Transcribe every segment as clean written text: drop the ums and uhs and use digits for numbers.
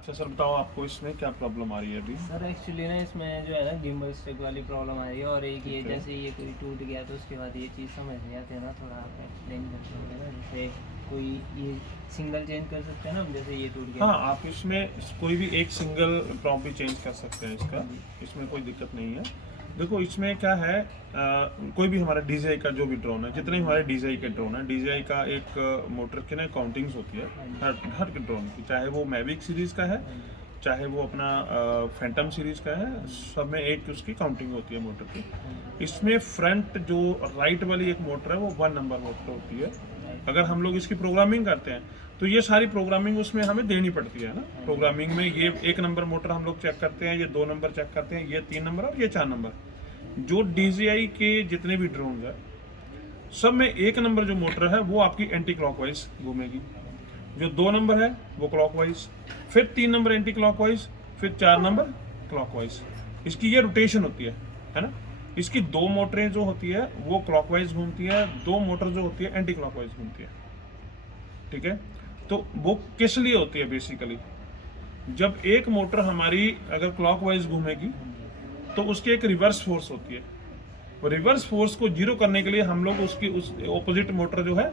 अच्छा सर बताओ, आपको इसमें क्या प्रॉब्लम आ रही है अभी? सर एक्चुअली ना इसमें जो है ना गिम्बल स्टिक वाली प्रॉब्लम आ रही है, और एक ये ठीक है। जैसे ये कोई टूट गया तो उसके बाद ये चीज़ समझ नहीं आती है ना, थोड़ा आप एक्सप्लेन कर सकते हैं ना, जैसे कोई ये सिंगल चेंज कर सकते हैं ना हम, जैसे ये टूट गया हाँ, तो। आप इसमें कोई भी एक सिंगल प्रॉप भी चेंज कर सकते हैं इसका, हाँ जी। इसमें कोई दिक्कत नहीं है। देखो इसमें क्या है, कोई भी हमारा DJI का जो भी ड्रोन है, जितने हमारे DJI के ड्रोन है, DJI का एक मोटर की ना काउंटिंग्स होती है हर ड्रोन की, चाहे वो मैविक सीरीज़ का है, हाँ जी। चाहे वो अपना फैंटम सीरीज़ का है, सब में एक उसकी काउंटिंग होती है मोटर की। हाँ जी। इसमें फ्रंट जो राइट वाली एक मोटर है वो 1 नंबर मोटर होती है। अगर हम लोग इसकी प्रोग्रामिंग करते हैं तो ये सारी प्रोग्रामिंग उसमें हमें देनी पड़ती है ना। प्रोग्रामिंग में ये 1 नंबर मोटर हम लोग चेक करते हैं, ये 2 नंबर चेक करते हैं, ये 3 नंबर और ये 4 नंबर। जो DJI के जितने भी ड्रोन है सब में 1 नंबर जो मोटर है वो आपकी एंटी क्लॉकवाइज घूमेगी, जो 2 नंबर है वो क्लॉकवाइज, फिर 3 नंबर एंटी क्लॉकवाइज, फिर 4 नंबर क्लॉकवाइज। इसकी ये रोटेशन होती है ना। इसकी 2 मोटरें जो होती है वो क्लॉकवाइज घूमती है, 2 मोटर जो होती है एंटी क्लॉकवाइज घूमती है। ठीक है, तो वो किस लिए होती है बेसिकली, जब एक मोटर हमारी अगर क्लॉकवाइज घूमेगी तो उसकी एक रिवर्स फोर्स होती है। वो रिवर्स फोर्स को जीरो करने के लिए हम लोग उसकी उस ऑपोजिट मोटर जो है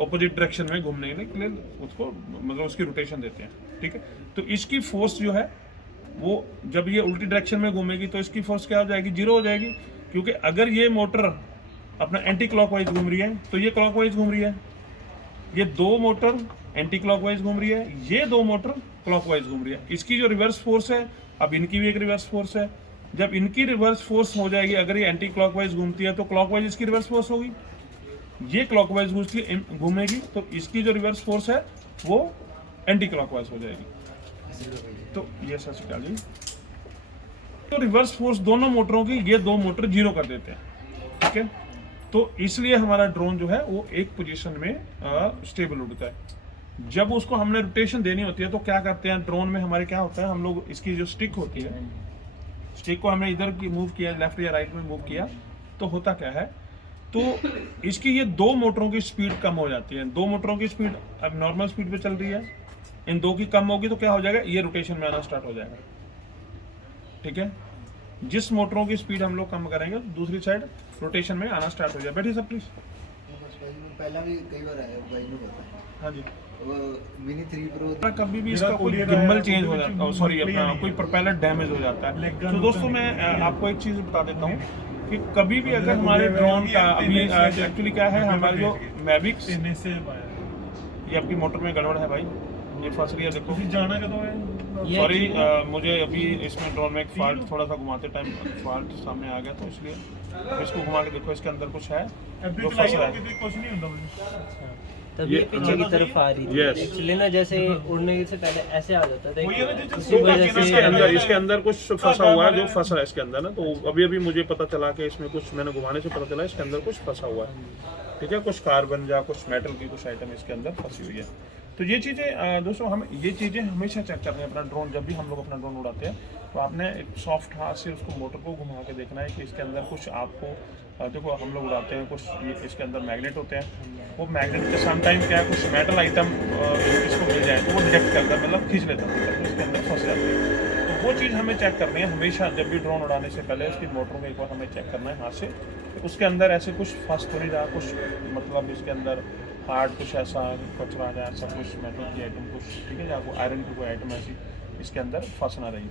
ऑपोजिट डायरेक्शन में घूमने के लिए उसको मतलब उसकी रोटेशन देते हैं। ठीक है, तो इसकी फोर्स जो है वो जब ये उल्टी डायरेक्शन में घूमेगी तो इसकी फोर्स क्या हो जाएगी, जीरो हो जाएगी। क्योंकि अगर ये मोटर अपना एंटी क्लॉकवाइज घूम रही है तो ये क्लॉकवाइज घूम रही है, ये 2 मोटर एंटी क्लॉकवाइज घूम रही है, ये 2 मोटर क्लॉकवाइज घूम रही है। इसकी जो रिवर्स फोर्स है, अब इनकी भी एक रिवर्स फोर्स है। जब इनकी रिवर्स फोर्स हो जाएगी, अगर ये एंटी क्लॉकवाइज घूमती है तो क्लॉकवाइज इसकी रिवर्स फोर्स होगी, ये क्लॉकवाइज घूमेगी तो इसकी जो रिवर्स फोर्स है वो एंटी क्लॉकवाइज हो जाएगी। तो ये सच क्या जी, तो रिवर्स फोर्स दोनों मोटरों की ये 2 मोटर जीरो कर देते हैं। ठीक है, तो इसलिए हमारा ड्रोन जो है वो एक पोजीशन में स्टेबल उड़ता है। जब उसको हमने रोटेशन देनी होती है तो क्या करते हैं, ड्रोन में हमारे क्या होता है, हम लोग इसकी जो स्टिक होती है, स्टिक को हमने इधर की मूव किया, लेफ्ट या राइट में मूव किया, तो होता क्या है, तो इसकी ये 2 मोटरों की स्पीड कम हो जाती है। 2 मोटरों की स्पीड अब नॉर्मल स्पीड पे चल रही है, इन 2 की कम होगी तो क्या हो जाएगा, ये रोटेशन में आना स्टार्ट हो जाएगा। ठीक है, जिस मोटरों की स्पीड हम लोग कम करेंगे दूसरी साइड रोटेशन में आना स्टार्ट हो जाए। बैठिए सब प्लीज। पहला भी कई बार आया भाई ने बताया हाँ जी, वो मिनी 3 प्रो कभी भी इसका कोई गिम्बल चेंज हो जाता है, सॉरी अपना कोई प्रोपेलर डैमेज हो जाता है। तो दोस्तों मैं आपको एक चीज़ बता देता हूँ कि कभी भी अगर हमारे ड्रोन का अभी एक्चुअली क्या है, हमारे जो मैविक्स, ये आपकी मोटर में गड़बड़ है भाई, ये फंस रही है देखो। जाना कदों है? सॉरी, मुझे अभी इसमें ड्रोन में एक फॉल्ट थोड़ा सा घुमाते टाइम फॉल्ट सामने आ गया, तो इसलिए अब इसको घुमा के देखो, इसके अंदर कुछ है जो फंस रहा है। कुछ नहीं होता तब ये पीछे की तरफ आ रही थी Yes. एक्चुअली ना, जैसे उड़ने से पहले ऐसे आ जाता था, वही है ना, जो इसी वजह इसके अंदर कुछ फंसा हुआ है, जो फंसा है इसके अंदर ना, तो अभी मुझे पता चला कि इसमें कुछ, मैंने घुमाने से पता चला इसके अंदर कुछ फंसा हुआ है। ठीक है, कुछ कार्बन या कुछ मेटल की कुछ आइटम इसके अंदर फंसी हुई है। तो ये चीज़ें दोस्तों, हम ये चीज़ें हमेशा चेक करनी है अपना ड्रोन। जब भी हम लोग अपना ड्रोन उड़ाते हैं तो आपने एक सॉफ्ट हाथ से उसको मोटर को घुमा के देखना है कि इसके अंदर कुछ आपको देखो हम लोग उड़ाते हैं कुछ, ये इसके अंदर मैग्नेट होते हैं, वो मैग्नेट के समटाइम क्या है, कुछ मेटल आइटम इसको मिल जाए तो वो डिटेक्ट करता है, मतलब खींच लेता है, तो इसके अंदर फंस जाते हैं। तो वो चीज़ हमें चेक करनी है हमेशा, जब भी ड्रोन उड़ाने से पहले उसकी मोटरों को एक बार हमें चेक करना है हाथ से, तो उसके अंदर ऐसे कुछ फंस तो नहीं रहा, कुछ मतलब इसके अंदर हार्ड कुछ ऐसा कचरा या ऐसा कुछ मेटल की आइटम कुछ, ठीक है, या वो आयरन की कोई आइटम ऐसी इसके अंदर फंस ना रही।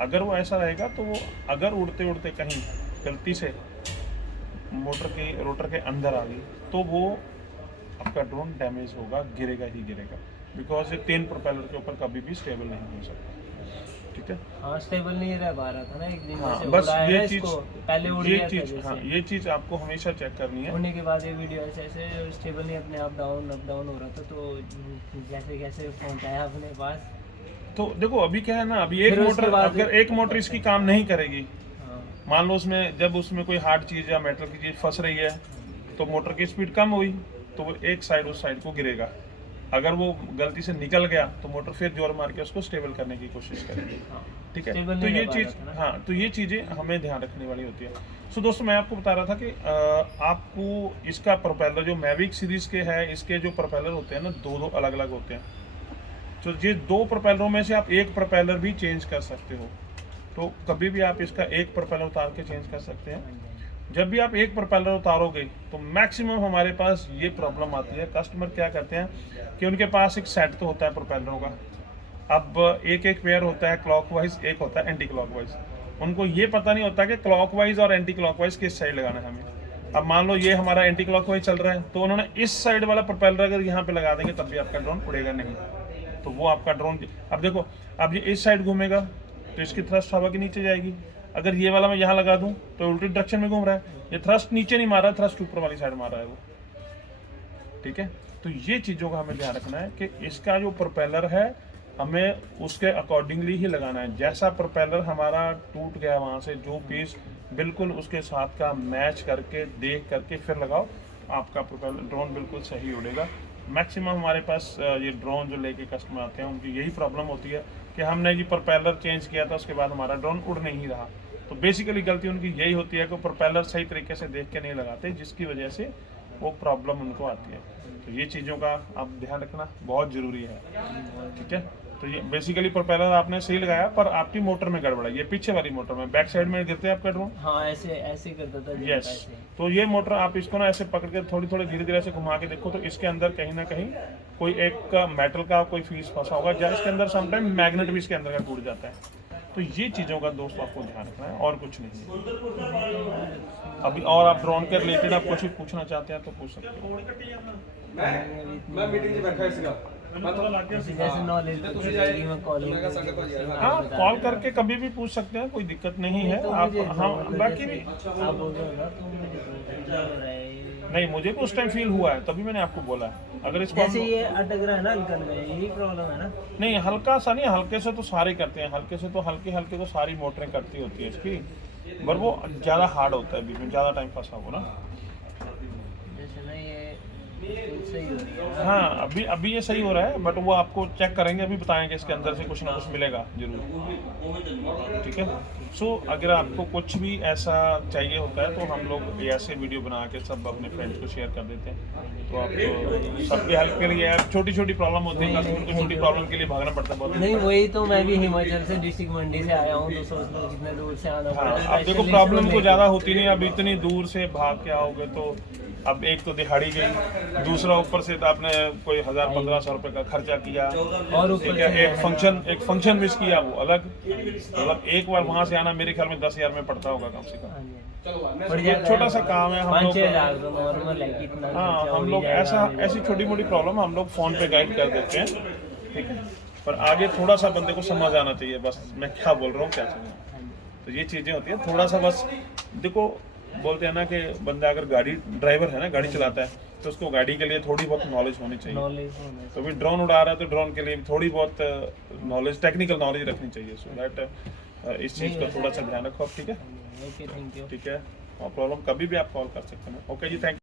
अगर वो ऐसा रहेगा तो वो अगर उड़ते उड़ते कहीं गलती से मोटर के रोटर के अंदर आ गई तो वो आपका ड्रोन डैमेज होगा, गिरेगा ही गिरेगा, बिकॉज ये 10 प्रोपेलर के ऊपर कभी भी स्टेबल नहीं हो सकता। ठीक है, हाँ स्टेबल नहीं रह पा रहा था ना एक दिन, हाँ जैसे बस उड़ाया ये है चीज़, इसको, पहले उड़ गया था जैसे, हाँ ये चीज़ आपको हमेशा चेक करनी है। होने के बाद ये वीडियो ऐसे स्टेबल नहीं, अपने आप डाउन अप डाउन हो रहा था, तो जैसे कैसे पहुंचाया अपने पास। तो देखो अभी क्या है ना, अभी एक फिर उसके मोटर, बाद- अगर एक मोटर इसकी काम नहीं करेगी, हाँ मान लो उसमें जब उसमें कोई हार्ड चीज़ या मेटल की चीज़ फंस रही है तो मोटर की स्पीड कम हुई तो वो एक साइड उस साइड को गिरेगा। अगर वो गलती से निकल गया तो मोटर फिर जोर मार के उसको स्टेबल करने की कोशिश करेगी। हाँ, ठीक है, stable तो नहीं ये रह पा चीज़, रहा था ना। हाँ तो ये चीज़ें हमें ध्यान रखने वाली होती है। सो दोस्तों मैं आपको बता रहा था कि आपको इसका प्रोपेलर जो मैविक सीरीज़ के है, इसके जो प्रोपेलर होते हैं ना, 2 अलग अलग होते हैं। तो ये 2 प्रोपेलरों में से आप एक प्रोपेलर भी चेंज कर सकते हो। तो कभी भी आप इसका एक प्रोपेलर उतार के चेंज कर सकते हैं। जब भी आप एक प्रोपेलर उतारोगे तो मैक्सिमम हमारे पास ये प्रॉब्लम आती है, कस्टमर क्या करते हैं कि उनके पास एक सेट तो होता है प्रोपेलरों का, अब एक एक पेयर होता है क्लॉकवाइज, एक होता है एंटी क्लॉकवाइज। उनको ये पता नहीं होता कि क्लॉकवाइज और एंटी क्लॉकवाइज किस साइड लगाना है हमें। अब मान लो ये हमारा एंटी क्लॉकवाइज चल रहा है, तो उन्होंने इस साइड वाला प्रोपेलर अगर यहाँ पे लगा देंगे तब भी आपका ड्रोन उड़ेगा नहीं। तो वो आपका ड्रोन, अब देखो, अब ये इस साइड घूमेगा तो इसकी थ्रस्ट हवा के नीचे जाएगी। अगर ये वाला मैं यहाँ लगा दूं तो उल्टी डायरेक्शन में घूम रहा है, ये थ्रस्ट नीचे नहीं मार रहा है, थ्रस्ट ऊपर वाली साइड मार रहा है वो। ठीक है, तो ये चीज़ों का हमें ध्यान रखना है कि इसका जो प्रोपेलर है हमें उसके अकॉर्डिंगली ही लगाना है। जैसा प्रोपेलर हमारा टूट गया वहाँ से, जो पीस बिल्कुल उसके साथ का मैच करके देख करके फिर लगाओ, आपका प्रोपेलर ड्रोन बिल्कुल सही उड़ेगा। मैक्सिमम हमारे पास ये ड्रोन जो लेके कस्टमर आते हैं उनकी यही प्रॉब्लम होती है कि हमने जी प्रोपेलर चेंज किया था, उसके बाद हमारा ड्रोन उड़ नहीं रहा। तो बेसिकली गलती उनकी यही होती है कि प्रोपेलर सही तरीके से देख के नहीं लगाते, जिसकी वजह से वो प्रॉब्लम उनको आती है। तो ये चीज़ों का आप ध्यान रखना बहुत ज़रूरी है। ठीक है, तो ये बेसिकली प्रोपेलर आपने सही लगाया पर आपकी मोटर में गड़बड़ है, ये पीछे वाली मोटर में, बैक साइड में गिरते हैं आपका ड्रोन। हाँ, ऐसे ऐसे करता था। यस, तो ये मोटर आप इसको ना ऐसे पकड़ के थोड़ी थोड़ी धीरे धीरे ऐसे घुमा के देखो तो इसके अंदर कहीं ना कहीं कोई एक मेटल का कोई फीस फंसा होगा, या इसके अंदर समटाइम मैग्नेट भी इसके अंदर का टूट जाता है। तो ये चीज़ों का दोस्तों आपको ध्यान रखना है और कुछ नहीं है। अभी और आप ड्रोन के रिलेटेड आप कुछ भी पूछना चाहते हैं तो पूछ सकते हो। मैं मीटिंग में बैठा इसका जैसे नॉलेज मैं कॉलिंग, हाँ, कॉल करके कभी भी पूछ सकते हैं, कोई दिक्कत नहीं है। आप हाँ, बाकी भी आप बोल रहे हो ना, तो मुझे तो फील हो रहा है। नहीं, मुझे भी उस टाइम फील हुआ है, तभी मैंने आपको बोला है। अगर इसको जैसे ये अटक रहा है ना हल्का हल्का, यही प्रॉब्लम है ना। नहीं, हल्का सा नहीं, हल्के से तो सारे करते हैं, हल्के से तो हल्के हल्के तो सारी मोटरें करती होती है इसकी, पर वो ज़्यादा हार्ड होता है, बीच में ज़्यादा टाइम फंसा हो ना। जैसे ना ये सही हो रही है। हाँ, अभी ये सही हो रहा है, बट वो आपको चेक करेंगे, अभी बताएंगे इसके अंदर से कुछ ना कुछ मिलेगा जरूर। ठीक है, सो अगर आपको कुछ भी ऐसा चाहिए होता है तो हम लोग ऐसे वीडियो बना के सब अपने फ्रेंड्स को शेयर कर देते हैं। तो आपको सबके हेल्प के लिए यार, छोटी छोटी प्रॉब्लम होती है, कस्टमर को छोटी प्रॉब्लम के लिए भागना पड़ता है बहुत। नहीं, वही तो मैं भी हिमाचल से डिस्ट्रिक्ट मंडी से आया हूँ, तो सोच लो कितने दूर से आना हाँ, पड़ा। अब देखो प्रॉब्लम तो ज़्यादा होती नहीं, अब इतनी दूर से भाग के आओगे तो अब एक तो दिहाड़ी गई, दूसरा ऊपर से तो आपने कोई 1000-1500 रुपये का खर्चा किया, और ऊपर ठीक है, से एक फंक्शन मिस किया वो अलग। मतलब एक बार वहाँ से आना मेरे ख्याल में 10,000 में पड़ता होगा कम से कम। बढ़िया छोटा सा काम है, हम लोग 5-6 हज़ार तो नॉर्मल है, कितना हाँ, खर्चा हम हो लोग ही जाएगा। ऐसी छोटी मोटी प्रॉब्लम हम लोग फ़ोन पे गाइड कर देते हैं। ठीक है, पर आगे थोड़ा सा बंदे को समझ आना चाहिए, बस मैं क्या बोल रहा हूँ क्या चल रहा है। तो ये चीज़ें होती है, थोड़ा सा बस देखो, बोलते हैं ना कि बंदा अगर गाड़ी ड्राइवर है ना, गाड़ी चलाता है, तो उसको गाड़ी के लिए थोड़ी बहुत नॉलेज होनी चाहिए। नॉलेज होना तो भी ड्रोन उड़ा रहा है तो ड्रोन के लिए भी थोड़ी बहुत नॉलेज, टेक्निकल नॉलेज रखनी चाहिए। सो दैट इस चीज़ का थोड़ा सा ध्यान रखो आप। ठीक है, चाहिए। Okay, thank you. ठीक है, नो प्रॉब्लम, कभी भी आप कॉल कर सकते हैं। ओके जी, थैंक यू।